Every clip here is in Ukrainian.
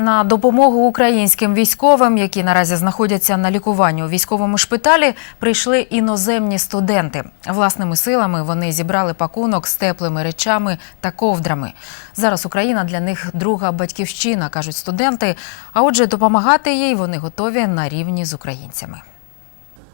На допомогу українським військовим, які наразі знаходяться на лікуванні у військовому шпиталі, прийшли іноземні студенти. Власними силами вони зібрали пакунок з теплими речами та ковдрами. Зараз Україна для них друга батьківщина, кажуть студенти. А отже, допомагати їй вони готові на рівні з українцями.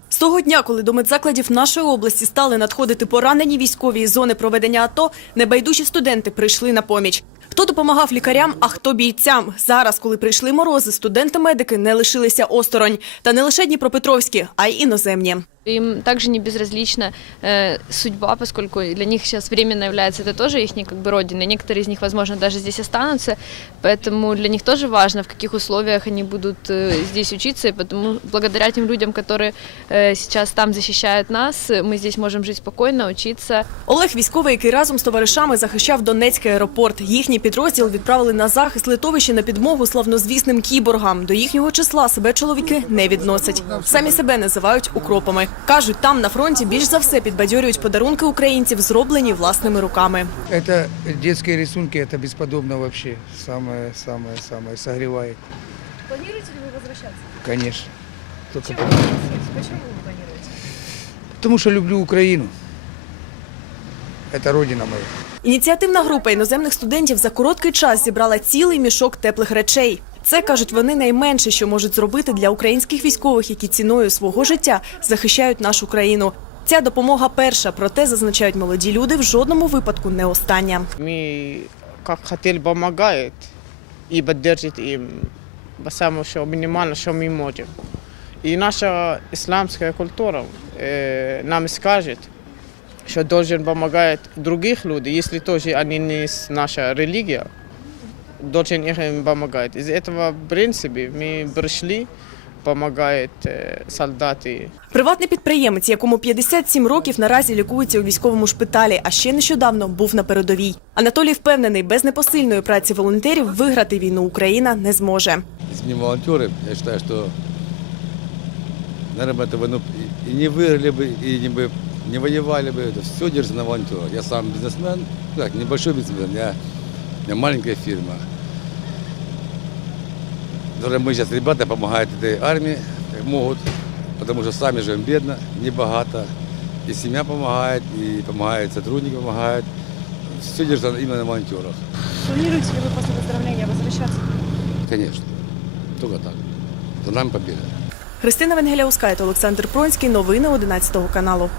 З того дня, коли до медзакладів нашої області стали надходити поранені військові із зони проведення АТО, небайдужі студенти прийшли на поміч. Хто допомагав лікарям, а хто бійцям. Зараз, коли прийшли морози, студенти-медики не лишилися осторонь. Та не лише дніпропетровські, а й іноземні. Им также не безразлична э, судьба, поскольку для них сейчас временно является это тоже их как бы родина. Некоторые из них, возможно, даже здесь останутся, поэтому для них тоже важно, в каких условиях они будут э, здесь учиться, и потому благодаря тем людям, которые э, сейчас там защищают нас, мы здесь можем жить спокойно, учиться. Олег військовий, який разом з товаришами захищав Донецький аеропорт. Їхній підрозділ відправили на захист литовище на підмогу славнозвісним кіборгам. До їхнього числа себе чоловіки не відносять. Самі себе називають укропами. Кажуть, там на фронті більш за все підбадьорюють подарунки українців, зроблені власними руками. Это детские рисунки, это бесподобно вообще. Самое-самое-самое согревает. Планируете ли вы возвращаться? Конечно. Только Чем по- вы планируете? Почему вы не планируете? Потому что люблю Украину. Это родина моя. Ініціативна група іноземних студентів за короткий час зібрала цілий мішок теплих речей. Це кажуть вони найменше, що можуть зробити для українських військових, які ціною свого життя захищають нашу країну. Ця допомога перша, проте зазначають молоді люди в жодному випадку не остання. Мы как хотели помогает и поддержит им самое что минимально, что мы можем. И наша исламская культура э, нам скажет, что должен помогать других людей, если тоже они не с наша религия, должен им помогать. Из этого, в принципе, мы пришли, помогают э, солдаты, Приватний підприємець, якому 57 років наразі лікується у військовому шпиталі, а ще нещодавно був на передовій. Анатолій впевнений, без непосильної праці волонтерів виграти війну Україна не зможе. Если бы не волонтеры, я считаю, что, наверное, эту войну и не выиграли бы, и не, бы, не воевали бы. Это все держится на волонтерах. Я сам бизнесмен, ну, так, небольшой бизнесмен, я, у меня маленькая фирма. Которые мы сейчас, ребята, помогают этой армии, как могут, потому что сами живем бедно, небогато. И семья помогает, и помогают сотрудники помогают. Все держится именно на волонтерах. Планируете ли вы после выздоровления возвращаться? Конечно. Только так. За нами победа. Христина Венгеляускайте, Олександр Пронський. Новини 11 каналу.